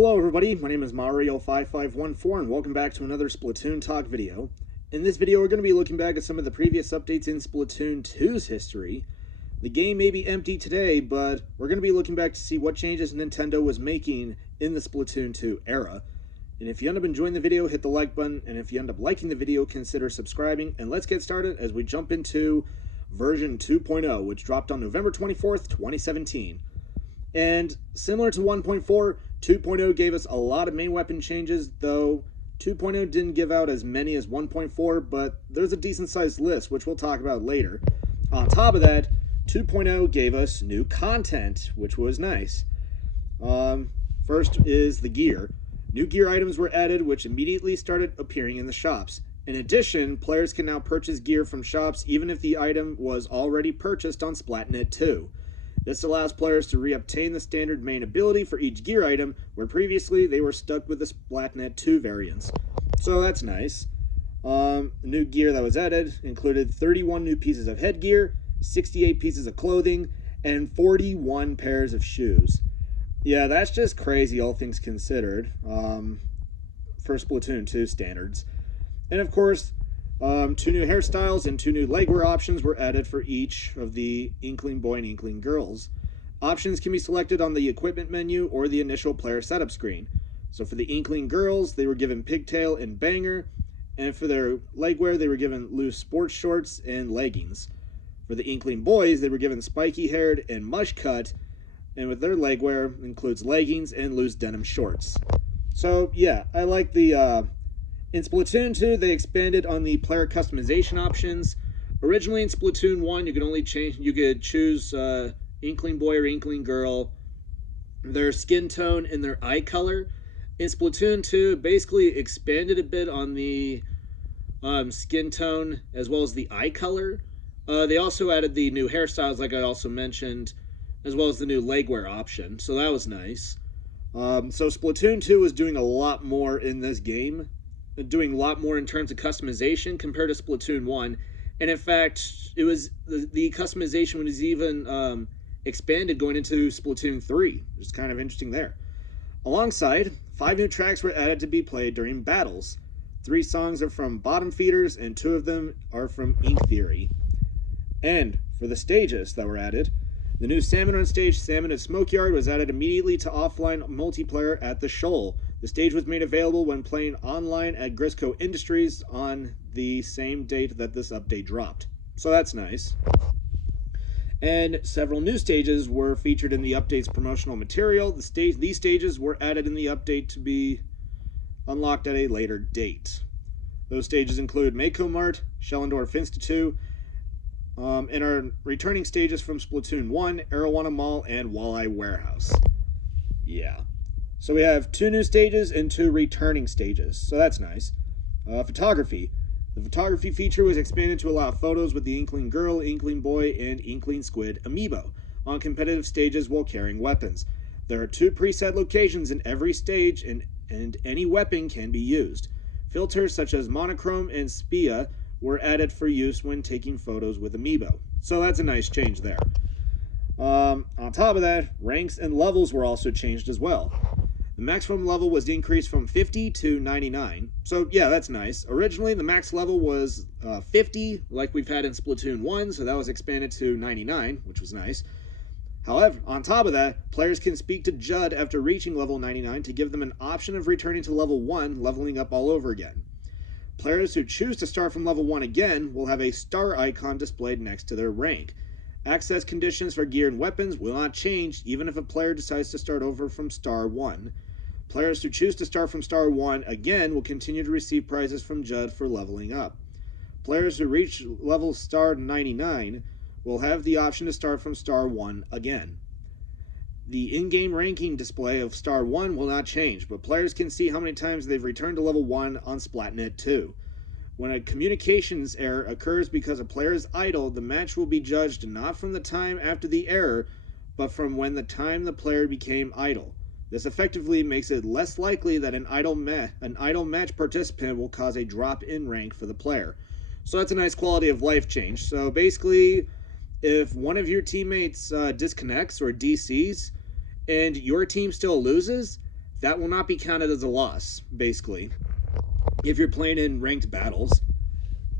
Hello everybody, my name is Mario5514 and welcome back to another Splatoon Talk video. In this video we're going to be looking back at some of the previous updates in Splatoon 2's history. The game may be empty today, but we're going to be looking back to see what changes Nintendo was making in the Splatoon 2 era. And if you end up enjoying the video, hit the like button, and if you end up liking the video, consider subscribing. And let's get started as we jump into version 2.0, which dropped on November 24th, 2017. And similar to 1.4, 2.0 gave us a lot of main weapon changes, though 2.0 didn't give out as many as 1.4, but there's a decent sized list, which we'll talk about later. On top of that, 2.0 gave us new content, which was nice. First is the gear. New gear items were added, which immediately started appearing in the shops. In addition, players can now purchase gear from shops even if the item was already purchased on Splatnet 2. This allows players to reobtain the standard main ability for each gear item, where previously they were stuck with the Splatnet 2 variants. So that's nice. New gear that was added included 31 new pieces of headgear, 68 pieces of clothing, and 41 pairs of shoes. Yeah, that's just crazy, all things considered, for Splatoon 2 standards. And of course, 2 new hairstyles and 2 new legwear options were added for each of the Inkling Boy and Inkling Girls. Options can be selected on the equipment menu or the initial player setup screen. So for the Inkling Girls, they were given pigtail and banger, and for their legwear, they were given loose sports shorts and leggings. For the Inkling Boys, they were given spiky haired and mush cut, and with their legwear includes leggings and loose denim shorts. So yeah, I like the in Splatoon 2, they expanded on the player customization options. Originally in Splatoon 1, you could choose Inkling Boy or Inkling Girl, their skin tone and their eye color. In Splatoon 2, it basically expanded a bit on the skin tone as well as the eye color. They also added the new hairstyles, like I also mentioned, as well as the new legwear option, so that was nice. So Splatoon 2 was doing a lot more in this game, doing a lot more in terms of customization compared to Splatoon 1, and in fact, it was the customization was even expanded going into Splatoon 3, which is kind of interesting there. Alongside, 5 new tracks were added to be played during battles. 3 songs are from Bottom Feeders, and 2 of them are from Ink Theory. And for the stages that were added, the new Salmon on Stage, Salmon at Smokeyard, was added immediately to offline multiplayer at the Shoal. The stage was made available when playing online at Grisco Industries on the same date that this update dropped. So that's nice. And several new stages were featured in the update's promotional material. These stages were added in the update to be unlocked at a later date. Those stages include Mako Mart, Schellendorf Institute, and our returning stages from Splatoon 1, Arowana Mall, and Walleye Warehouse. Yeah. So we have 2 new stages and 2 returning stages, so that's nice. Photography. The photography feature was expanded to allow photos with the Inkling Girl, Inkling Boy, and Inkling Squid amiibo on competitive stages while carrying weapons. There are 2 preset locations in every stage, and any weapon can be used. Filters such as monochrome and spia were added for use when taking photos with amiibo, so that's a nice change there. On top of that, ranks and levels were also changed as well. The maximum level was increased from 50 to 99. So yeah, that's nice. Originally, the max level was 50, like we've had in Splatoon 1, so that was expanded to 99, which was nice. However, on top of that, players can speak to Judd after reaching level 99 to give them an option of returning to level 1, leveling up all over again. Players who choose to start from level 1 again will have a star icon displayed next to their rank. Access conditions for gear and weapons will not change even if a player decides to start over from star 1. Players who choose to start from star 1 again will continue to receive prizes from Judd for leveling up. Players who reach level star 99 will have the option to start from star 1 again. The in-game ranking display of star 1 will not change, but players can see how many times they've returned to level 1 on Splatnet 2. When a communications error occurs because a player is idle, the match will be judged not from the time after the error, but from when the time the player became idle. This effectively makes it less likely that an idle match participant will cause a drop in rank for the player. So that's a nice quality of life change. So basically, if one of your teammates disconnects or DCs and your team still loses, that will not be counted as a loss, basically, if you're playing in ranked battles.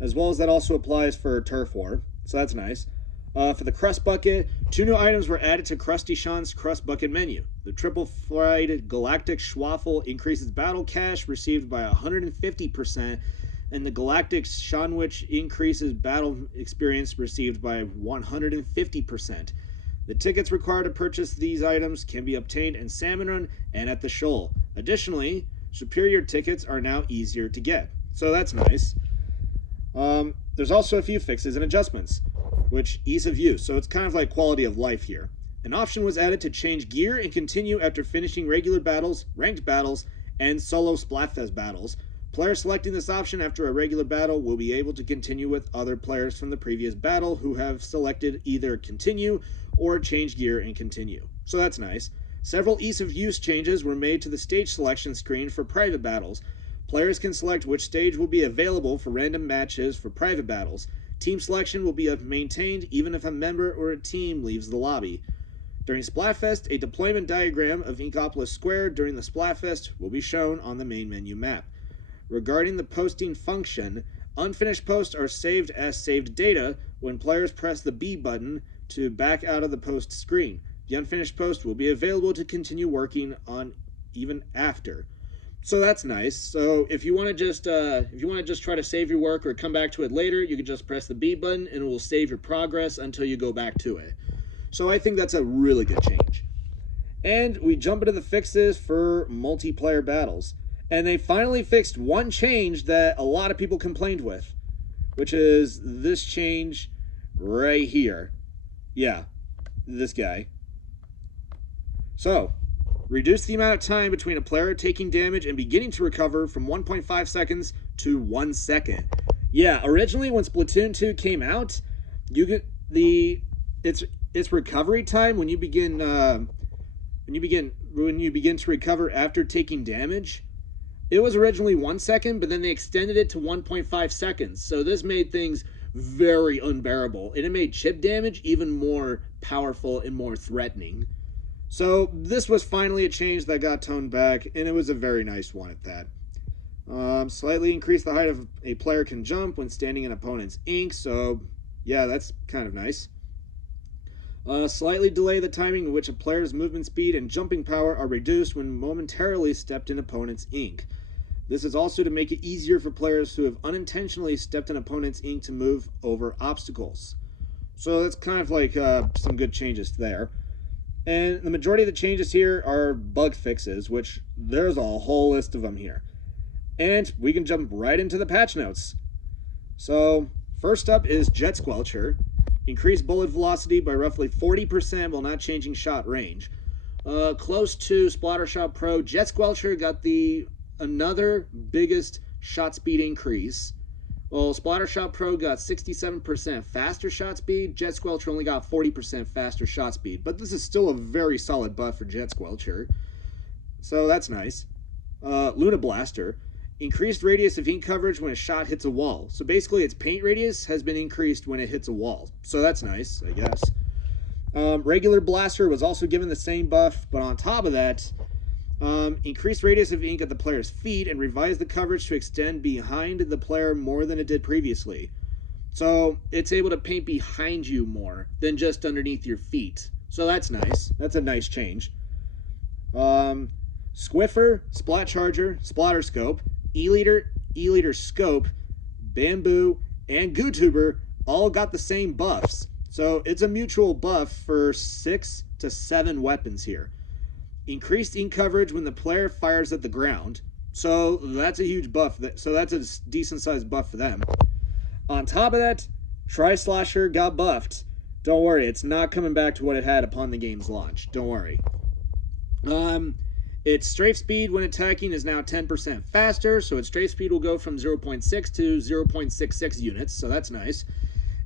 As well as that also applies for Turf War, so that's nice. For the Crust Bucket, 2 new items were added to Krusty Sean's Crust Bucket menu. The Triple Fried Galactic Schwaffle increases battle cash received by 150%, and the Galactic Sandwich increases battle experience received by 150%. The tickets required to purchase these items can be obtained in Salmon Run and at the Shoal. Additionally, superior tickets are now easier to get, so that's nice. There's also a few fixes and adjustments, which ease of use, so it's kind of like quality of life here. An option was added to change gear and continue after finishing regular battles, ranked battles, and solo Splatfest battles. Players selecting this option after a regular battle will be able to continue with other players from the previous battle who have selected either continue or change gear and continue. So that's nice. Several ease of use changes were made to the stage selection screen for private battles. Players can select which stage will be available for random matches for private battles. Team selection will be maintained even if a member or a team leaves the lobby. During Splatfest, a deployment diagram of Inkopolis Square during the Splatfest will be shown on the main menu map. Regarding the posting function, unfinished posts are saved as saved data when players press the B button to back out of the post screen. The unfinished post will be available to continue working on even after. So that's nice. So if you want to just try to save your work or come back to it later, you can just press the B button and it will save your progress until you go back to it. So I think that's a really good change. And we jump into the fixes for multiplayer battles. And they finally fixed one change that a lot of people complained with, which is this change right here. Yeah, this guy. So, reduce the amount of time between a player taking damage and beginning to recover from 1.5 seconds to 1 second. Yeah, originally when Splatoon 2 came out, you get its recovery time when you begin to recover after taking damage. It was originally 1 second, but then they extended it to 1.5 seconds. So this made things very unbearable, and it made chip damage even more powerful and more threatening. So this was finally a change that got toned back, and it was a very nice one at that. Slightly increase the height of a player can jump when standing in opponent's ink, so yeah, that's kind of nice. Slightly delay the timing in which a player's movement speed and jumping power are reduced when momentarily stepped in opponent's ink. This is also to make it easier for players who have unintentionally stepped in opponent's ink to move over obstacles. So that's kind of like some good changes there. And the majority of the changes here are bug fixes, which there's a whole list of them here. And we can jump right into the patch notes. So first up is Jet Squelcher. Increased bullet velocity by roughly 40% while not changing shot range. Close to Splattershot Pro, Jet Squelcher got another biggest shot speed increase. Well, Splattershot Pro got 67% faster shot speed. Jet Squelcher only got 40% faster shot speed. But this is still a very solid buff for Jet Squelcher. So that's nice. Luna Blaster. Increased radius of ink coverage when a shot hits a wall. So basically its paint radius has been increased when it hits a wall. So that's nice, I guess. Regular Blaster was also given the same buff, but on top of that, increased radius of ink at the player's feet and revised the coverage to extend behind the player more than it did previously. So it's able to paint behind you more than just underneath your feet. So that's nice. That's a nice change. Squiffer, Splat Charger, Splatter Scope, E-Liter Scope, Bamboo, and GooTuber all got the same buffs. So it's a mutual buff for 6 to 7 weapons here. Increased ink coverage when the player fires at the ground. So that's a huge buff. So that's a decent sized buff for them. On top of that, Tri-Slosher got buffed. Don't worry, it's not coming back to what it had upon the game's launch. Don't worry. Its strafe speed when attacking is now 10% faster, so its strafe speed will go from 0.6 to 0.66 units, so that's nice.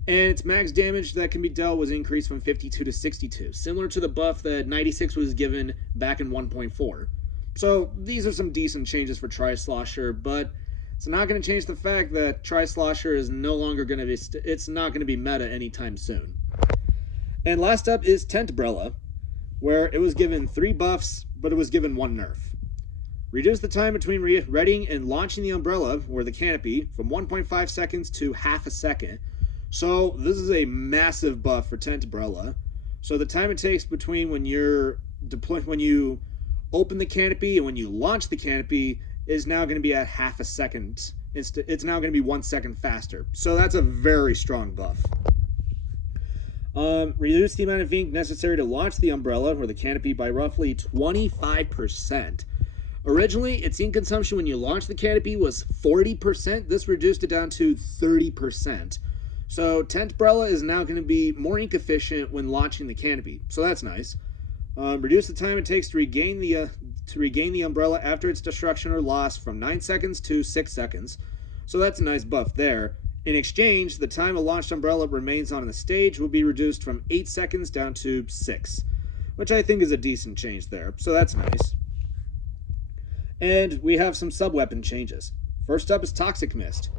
And its max damage that can be dealt was increased from 52 to 62, similar to the buff that 96 was given back in 1.4. So these are some decent changes for Tri-Slosher, but it's not going to change the fact that Tri-Slosher is no longer going to be, it's not going to be meta anytime soon. And last up is Tentbrella, where it was given 3 buffs, but it was given 1 nerf. Reduce the time between readying and launching the umbrella or the canopy from 1.5 seconds to half a second. So this is a massive buff for Tent Umbrella. So the time it takes between when you open the canopy and when you launch the canopy is now going to be at half a second. It's now going to be 1 second faster. So that's a very strong buff. Reduce the amount of ink necessary to launch the umbrella or the canopy by roughly 25%. Originally, its ink consumption when you launch the canopy was 40%. This reduced it down to 30%. So Tent Umbrella is now going to be more ink efficient when launching the canopy. So that's nice. Reduce the time it takes to regain the umbrella after its destruction or loss from 9 seconds to 6 seconds. So that's a nice buff there. In exchange, the time a launched umbrella remains on the stage will be reduced from 8 seconds down to 6, which I think is a decent change there. So that's nice. And we have some sub-weapon changes. First up is Toxic Mist.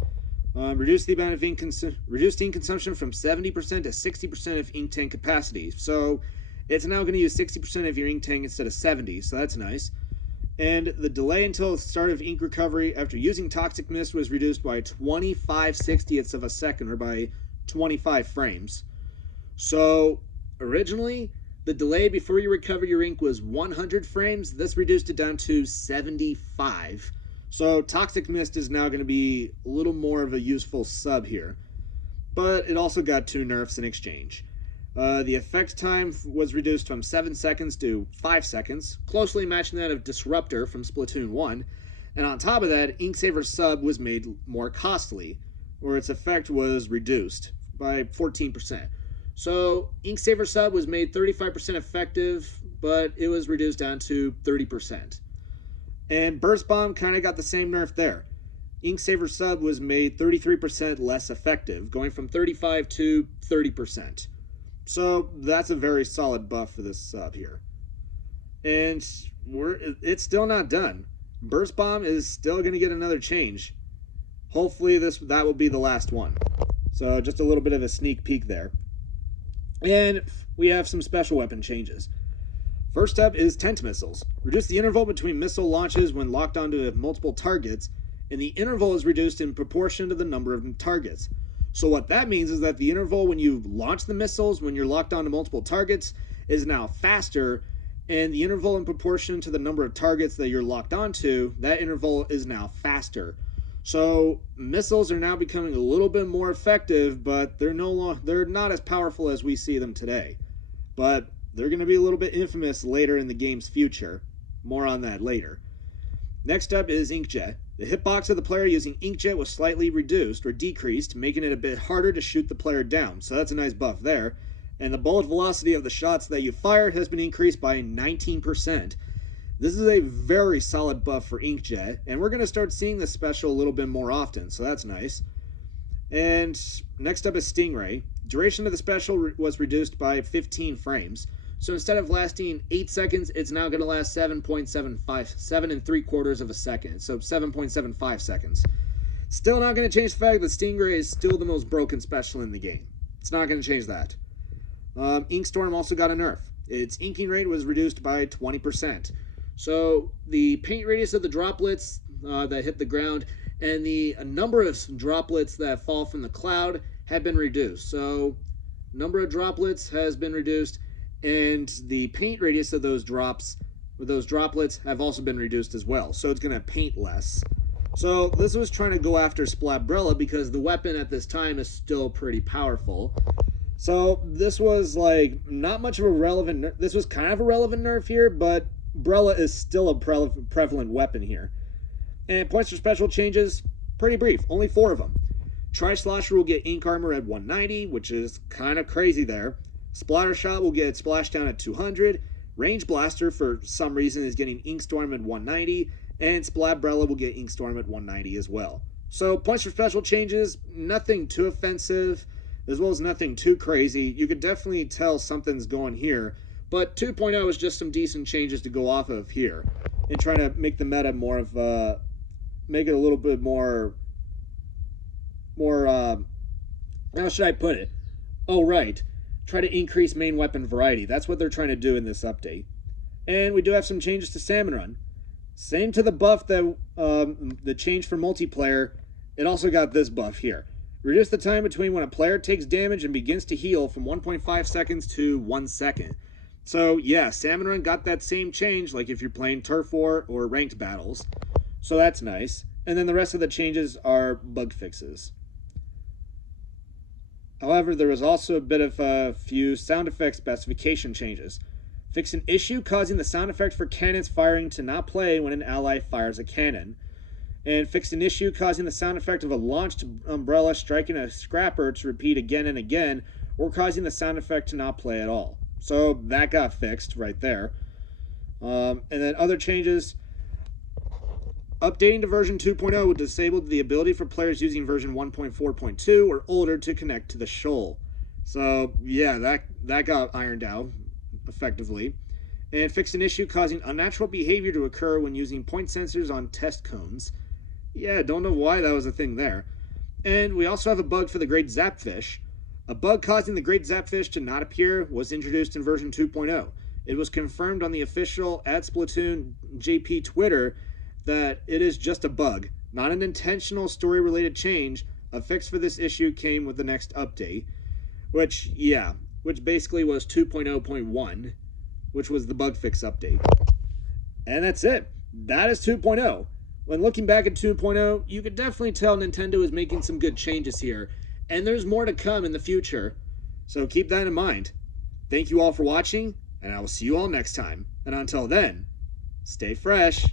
Reduce the amount of ink consumption from 70% to 60% of ink tank capacity. So it's now going to use 60% of your ink tank instead of 70, so that's nice. And the delay until the start of ink recovery after using Toxic Mist was reduced by 25/60ths of a second, or by 25 frames. So originally, the delay before you recover your ink was 100 frames. This reduced it down to 75. So Toxic Mist is now going to be a little more of a useful sub here. But it also got 2 nerfs in exchange. The effect time was reduced from 7 seconds to 5 seconds, closely matching that of Disruptor from Splatoon 1. And on top of that, Inksaver Sub was made more costly, or its effect was reduced by 14%. So Inksaver Sub was made 35% effective, but it was reduced down to 30%. And Burst Bomb kind of got the same nerf there. Inksaver Sub was made 33% less effective, going from 35 to 30%. So that's a very solid buff for this sub here. And it's still not done. Burst Bomb is still going to get another change. Hopefully that will be the last one. So just a little bit of a sneak peek there. And we have some special weapon changes. First up is Tent Missiles. Reduce the interval between missile launches when locked onto multiple targets, and the interval is reduced in proportion to the number of targets. So what that means is that the interval when you launch the missiles, when you're locked onto multiple targets, is now faster, and the interval in proportion to the number of targets that you're locked onto, that interval is now faster. So missiles are now becoming a little bit more effective, but they're not as powerful as we see them today. But they're going to be a little bit infamous later in the game's future. More on that later. Next up is Inkjet. The hitbox of the player using Inkjet was slightly reduced or decreased, making it a bit harder to shoot the player down. So that's a nice buff there. And the bullet velocity of the shots that you fire has been increased by 19%. This is a very solid buff for Inkjet, and we're going to start seeing this special a little bit more often, so that's nice. And next up is Stingray. Duration of the special was reduced by 15 frames. So instead of lasting 8 seconds, it's now going to last 7 3/4 of a second. So 7.75 seconds. Still not going to change the fact that Stingray is still the most broken special in the game. It's not going to change that. Inkstorm also got a nerf. Its inking rate was reduced by 20%. So the paint radius of the droplets that hit the ground and the number of droplets that fall from the cloud have been reduced. So number of droplets has been reduced, and the paint radius of those droplets have also been reduced as well. So it's going to paint less. So this was trying to go after Splatbrella because the weapon at this time is still pretty powerful. So this was like not much of a relevant nerf. This was kind of a relevant nerf here, but Brella is still a prevalent weapon here. And points for special changes, pretty brief, only 4 of them. Tri-Slosher will get ink armor at 190, which is kind of crazy there. Splatter Shot will get Splashdown at 200. Range Blaster, for some reason, is getting Inkstorm at 190. And Splatbrella will get Inkstorm at 190 as well. So points for special changes, nothing too offensive, as well as nothing too crazy. You could definitely tell something's going here. But 2.0 is just some decent changes to go off of here. And trying to make the meta more of, make it a little bit more, how should I put it? Oh, right. Try to increase main weapon variety. That's what they're trying to do in this update. And we do have some changes to Salmon Run. Same to the buff that the change for multiplayer, it also got this buff here. Reduce the time between when a player takes damage and begins to heal from 1.5 seconds to 1 second. So yeah, Salmon Run got that same change, like if you're playing Turf War or ranked battles. So that's nice. And then the rest of the changes are bug fixes. However, there was also a bit of a few sound effect specification changes. Fix an issue causing the sound effect for cannons firing to not play when an ally fires a cannon. And fix an issue causing the sound effect of a launched umbrella striking a scrapper to repeat again and again, or causing the sound effect to not play at all. So that got fixed right there. And then other changes. Updating to version 2.0 disabled the ability for players using version 1.4.2 or older to connect to the shoal. So yeah, that got ironed out effectively. And fixed an issue causing unnatural behavior to occur when using point sensors on test cones. Yeah, don't know why that was a thing there. And we also have a bug for the Great Zapfish. A bug causing the Great Zapfish to not appear was introduced in version 2.0. It was confirmed on the official @Splatoon JP Twitter that it is just a bug, not an intentional story-related change. A fix for this issue came with the next update, which basically was 2.0.1, which was the bug fix update. And that's it. That is 2.0. When looking back at 2.0, you could definitely tell Nintendo is making some good changes here, and there's more to come in the future. So keep that in mind. Thank you all for watching, and I will see you all next time. And until then, stay fresh.